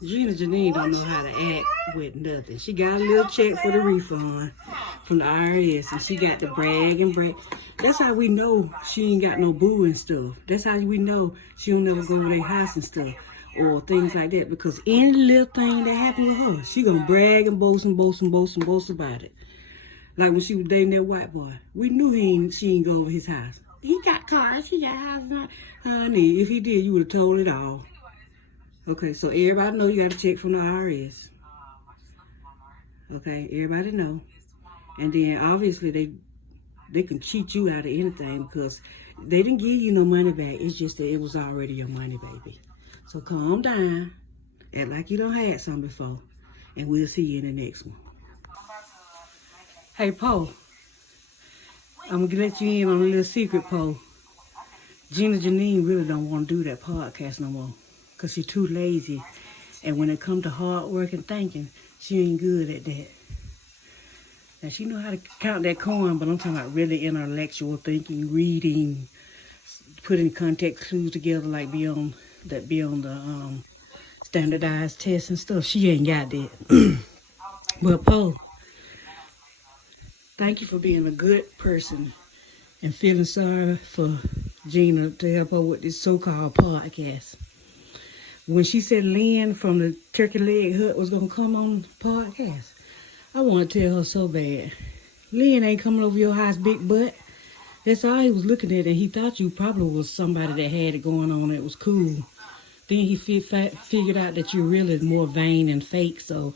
Gina Jyneen don't know how to act with nothing. She got a little check for the refund from the IRS, and she got to brag and brag. That's how we know she ain't got no boo and stuff. That's how we know she don't never go to their house and stuff or things like that. Because any little thing that happened with her, she gonna brag and boast and boast and boast and boast about it. Like when she was dating that white boy, we knew she ain't go over his house. He got cars, he got houses. Honey, if he did, you would have told it all. Okay, so everybody know you got a check from the IRS. Okay, everybody know. And then obviously they can cheat you out of anything because they didn't give you no money back. It's just that it was already your money, baby. So calm down, act like you done had some before, and we'll see you in the next one. Hey, Poe, I'm gonna let you in on a little secret, Poe. Gina Jyneen really don't want to do that podcast no more because she's too lazy. And when it comes to hard work and thinking, she ain't good at that. Now, she know how to count that coin, but I'm talking about really intellectual thinking, reading, putting context clues together like be on the standardized tests and stuff. She ain't got that. But, Poe, thank you for being a good person and feeling sorry for Gina to help her with this so-called podcast. When she said Lynn from the Turkey Leg Hut was going to come on the podcast, I want to tell her so bad. Lynn ain't coming over your house, big butt. That's all he was looking at, and he thought you probably was somebody that had it going on that was cool. Then he figured out that you're really more vain and fake, so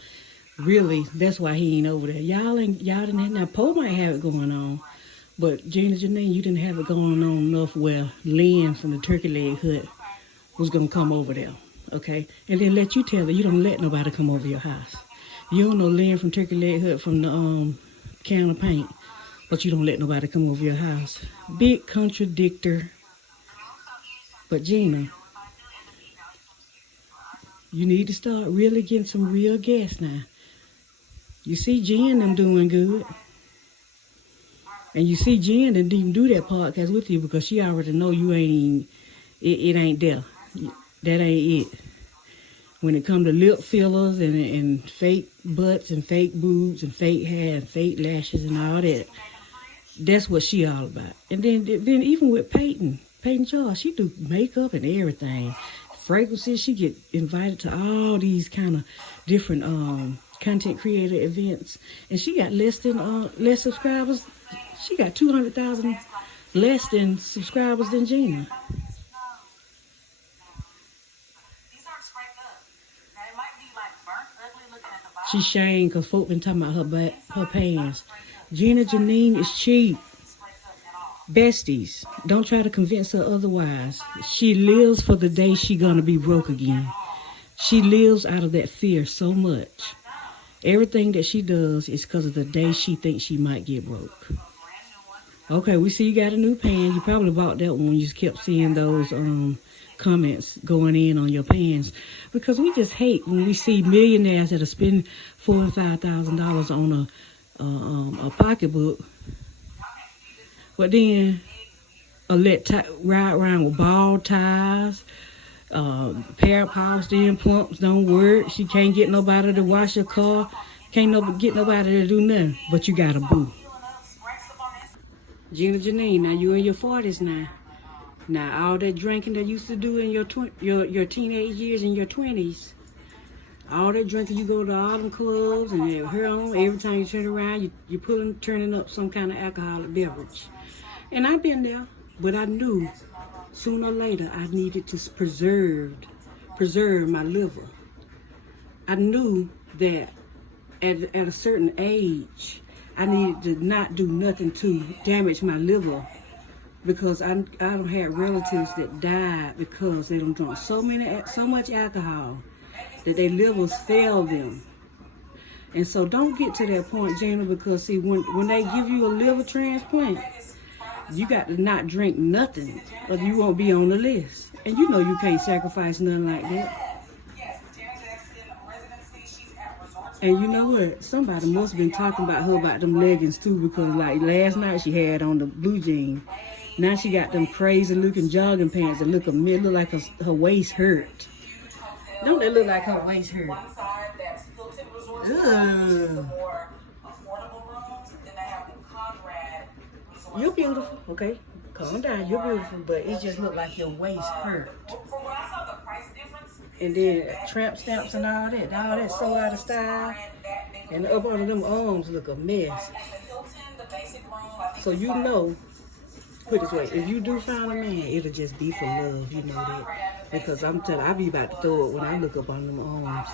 really, that's why he ain't over there. Y'all didn't have, now Poe might have it going on, but Gina Jyneen, you didn't have it going on enough where Lynn from the Turkey Leg Hut was going to come over there, okay? And then let you tell her, you don't let nobody come over your house. You don't know Lynn from Turkey Leg Hut from the can of paint, but you don't let nobody come over your house. Big contradictor. But Gina, you need to start really getting some real guests now. You see Jen them doing good. And you see Jen didn't even do that podcast with you because she already know you ain't, it ain't there. That ain't it. When it come to lip fillers and fake butts and fake boobs and fake hair and fake lashes and all that, that's what she all about. And then even with Peyton Charles, she do makeup and everything. Fragrances, she get invited to all these kind of different content creator events. And she got less subscribers. She got 200,000 less than subscribers than Gina. She's shamed because folk been talking about her pants. Gina Jyneen is cheap. Besties, don't try to convince her otherwise. She lives for the day she gonna be broke again. She lives out of that fear so much. Everything that she does is because of the day she thinks she might get broke. Okay, we see you got a new pan. You probably bought that one when you kept seeing those comments going in on your pants, because we just hate when we see millionaires that are spending $4,000 and $5,000 on a pocketbook, but then ride around with bald ties, pair of power steering pumps don't work. She can't get nobody to wash her car, get nobody to do nothing, but you got a boo. Gina Jyneen, now you in your 40s now. Now, all that drinking that you used to do in your teenage years and your 20s, all that drinking, you go to all them clubs and her on, every time you turn around, you turning up some kind of alcoholic beverage. And I've been there, but I knew sooner or later I needed to preserve my liver. I knew that at a certain age, I needed to not do nothing to damage my liver, because I don't have relatives that died because they don't drink so much alcohol that their livers fail them. And so don't get to that point, Gina, because see, when they give you a liver transplant, you got to not drink nothing or you won't be on the list. And you know you can't sacrifice nothing like that. And you know what? Somebody must have been talking about her about them leggings too, because like last night she had on the blue jeans. Now she got them crazy looking jogging pants that look like her waist hurt. Don't that look like her waist hurt? Ugh. You're beautiful, okay? Calm down, you're beautiful, but it just looked like your waist hurt. And then tramp stamps and all that so out of style. And up under them arms look a mess. So you know, put it this way, if you do find a man, it'll just be for love, you know that. Because I'm telling you, I be about to throw it when I look up under them arms.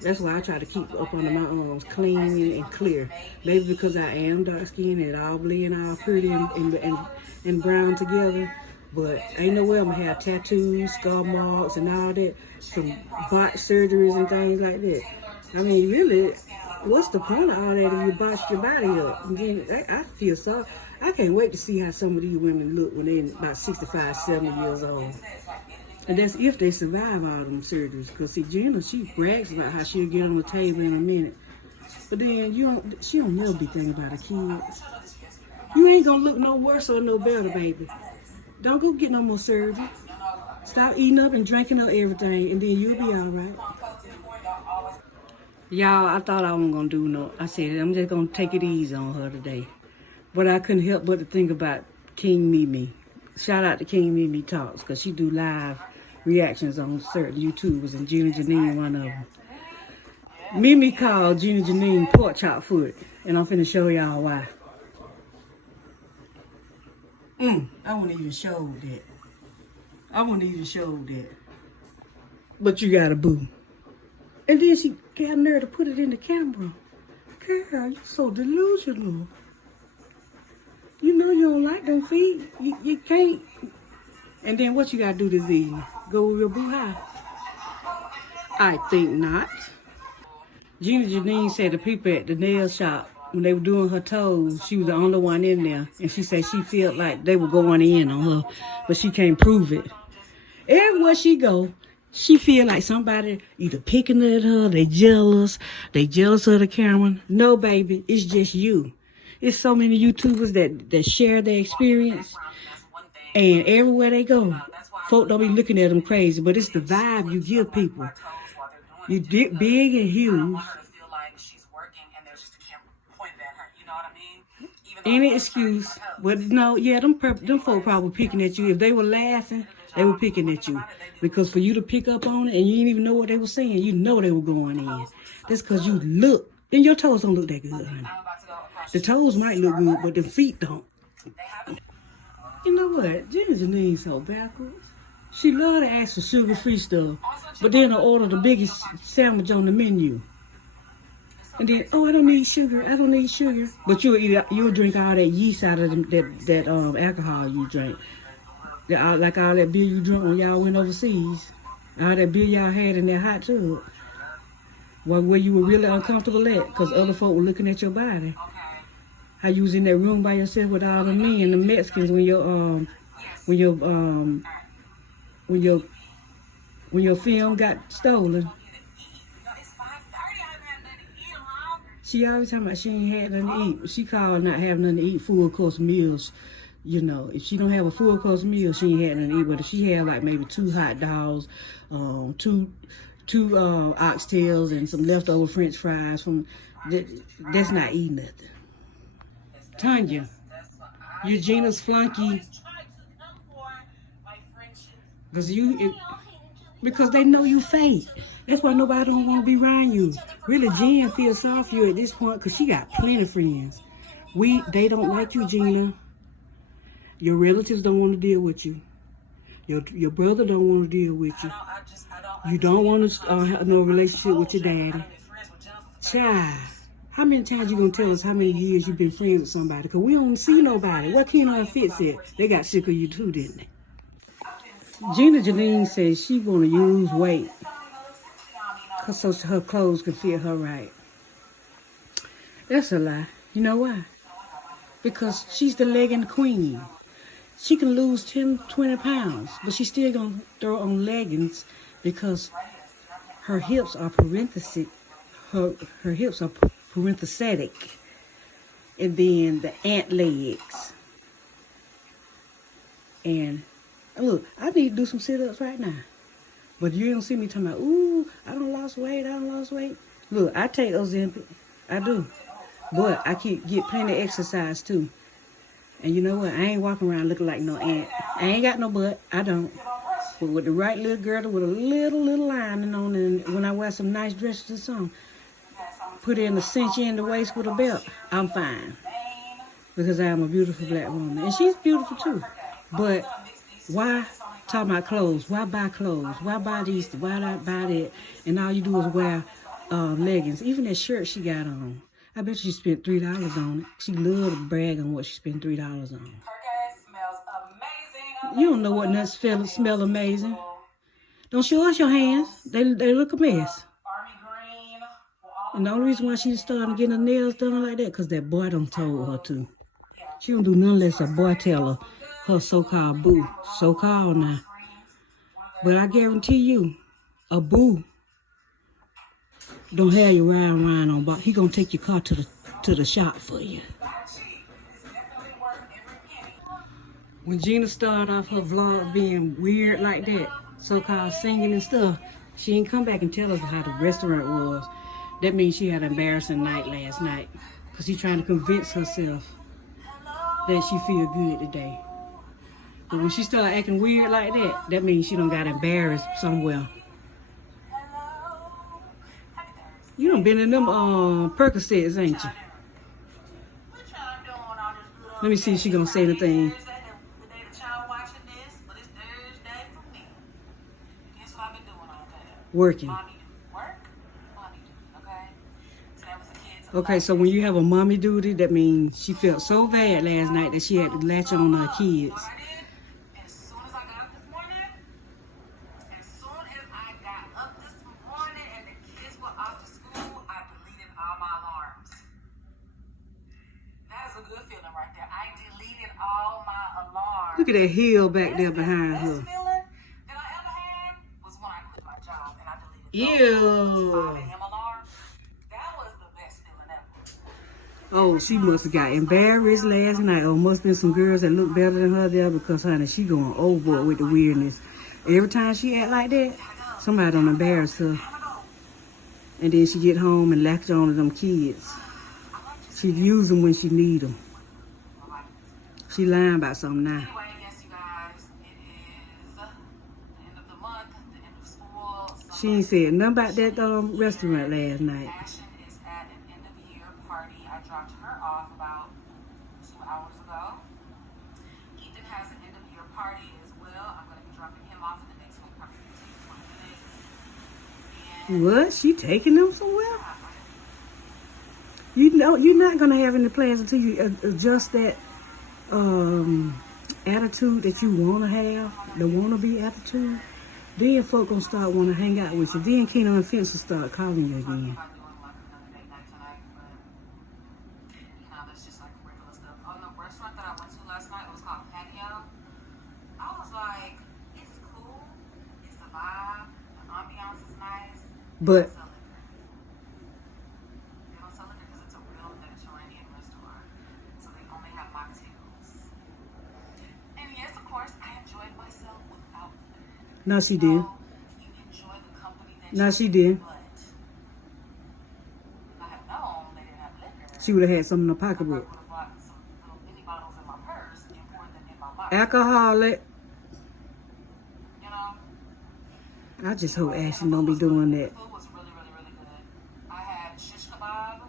That's why I try to keep up under my arms clean and clear. Maybe because I am dark skinned and it all blend all pretty and brown together. But ain't no way I'm gonna have tattoos, scar marks, and all that from botched surgeries and things like that. I mean, really, what's the point of all that if you botched your body up? And then I feel sorry. I can't wait to see how some of these women look when they're about 65, 70 years old. And that's if they survive all them surgeries. Because see, Gina, she brags about how she'll get on the table in a minute. But then she don't never be thinking about her kids. You ain't gonna look no worse or no better, baby. Don't go get no more surgery. Stop eating up and drinking up everything, and then you'll be all right. Y'all, I thought I wasn't gonna do no. I said I'm just gonna take it easy on her today. But I couldn't help but to think about King Mimi. Shout out to King Mimi Talks, because she do live reactions on certain YouTubers, and Gina Jyneen one of them. Mimi called Gina Jyneen pork chop foot, and I'm finna show y'all why. I wouldn't even show that. I wouldn't even show that. But you got a boo. And then she got nerve to put it in the camera. Girl, you're so delusional. You know you don't like them feet. You can't. And then what you gotta do this evening? Go with your boo high? I think not. Gina Jyneen said the people at the nail shop, when they were doing her toes, she was the only one in there. And she said she felt like they were going in on her, but she can't prove it. Everywhere she go, she feel like somebody either picking at her, they jealous of the camera. No, baby, it's just you. It's so many YouTubers that share their experience. And everywhere they go, folk don't be looking at them crazy, but it's the vibe you give people. You get big and huge. Any excuse, but no, yeah, them folk probably picking at you. If they were laughing, they were picking at you. Because for you to pick up on it and you didn't even know what they were saying, you know they were going in. That's because you look, and your toes don't look that good, honey. The toes might look good, but the feet don't. You know what? Gina Jyneen's so backwards. She love to ask for sugar-free stuff, but then I order the biggest sandwich on the menu. And then, oh, I don't need sugar. But you'll drink all that yeast out of that alcohol you drink. Like all that beer you drunk when y'all went overseas. All that beer y'all had in that hot tub. Where you were really uncomfortable at, because other folk were looking at your body. How you was in that room by yourself with all the men, the Mexicans, when your film got stolen. She always talking about she ain't had nothing to eat. She called not having nothing to eat full course meals. You know, if she don't have a full course meal, she ain't had nothing to eat. But if she had like maybe 2 hot dogs, two oxtails, and some leftover French fries that's not eating nothing. Tanya, you're Gina's flunky. Because they know you fake. That's why nobody don't want to be around you. Really, Jen feels sorry for you at this point because she got plenty of friends. They don't like you, Gina. Your relatives don't want to deal with you. Your brother don't want to deal with you. You don't want to have no relationship with your daddy. Child, how many times you gonna tell us how many years you've been friends with somebody? Because we don't see nobody. What Keno and Fitz said? They got sick of you too, didn't they? Gina Jyneen says she want to lose weight so her clothes can fit her right. That's a lie. You know why? Because she's the legging queen. She can lose 10, 20 pounds, but she's still going to throw on leggings because her hips are parenthetic. Her hips are parenthetic. And then the ant legs. And look, I need to do some sit-ups right now. But you don't see me talking about, ooh, I don't lost weight, I don't lost weight. Look, I take Ozempic. I do. But I get plenty of exercise too. And you know what? I ain't walking around looking like no ant. I ain't got no butt. I don't. But with the right little girdle with a little lining on, and when I wear some nice dresses or something, put in a cinch in the waist with a belt, I'm fine. Because I am a beautiful black woman. And she's beautiful too. But why talk about clothes? Why buy clothes? Why buy these? Why not buy that? And all you do is wear leggings. Even that shirt she got on. I bet she spent $3 on it. She loved to brag on what she spent $3 on. You don't know what nuts smell amazing. Don't show us your hands. They look a mess. And the only reason why she started getting her nails done like that, because that boy done told her to. She don't do nothing unless a boy tell her so-called boo. So-called now. But I guarantee you, a boo don't have you riding around on, but he gonna take your car to the shop for you. When Gina started off her vlog being weird like that, so-called singing and stuff, she didn't come back and tell us how the restaurant was. That means she had an embarrassing night last night. Because she's trying to convince herself that she feel good today. But when she started acting weird like that, that means she done got embarrassed somewhere. You done been in them Percocets, ain't you? Let me see if she gonna say anything. Working. Okay, so when you have a mommy duty, that means she felt so bad last night that she had to latch on her kids. Look at that hill back there behind her. Ew. Oh, she must have got embarrassed last night. Or must have been some girls that look better than her there because, honey, she going overboard with the weirdness. Every time she act like that, somebody done embarrass her. And then she get home and latch on to them kids. She use them when she need them. She lying about something now. She ain't said nothing about that restaurant last night. What? She taking them somewhere? You know, you're not gonna have any plans until you adjust that attitude that you wanna have, the wanna be attitude. Then folk gonna start wanna hang out with you. Then Keno and Fence will start calling you again. Restaurant that I went to last night, it was called Patio. I was like, it's cool, it's the vibe, the ambiance is nice. But they don't sell liquor because it's a real Mediterranean restaurant, so they only have mocktails. And yes, of course, I enjoyed myself without liquor. No, she did. You enjoy the company that no, she did. I have known they didn't have liquor. She would have had some in her pocketbook. Alcoholic. You know, I just hope Ashley don't be doing that. The food was really, really, really good. I had shish kebab,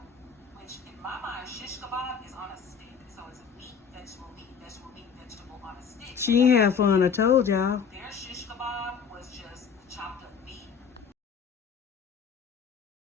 which in my mind, shish kebab is on a stick. So it's a meat, vegetable on a stick. She ain't have fun, I told y'all.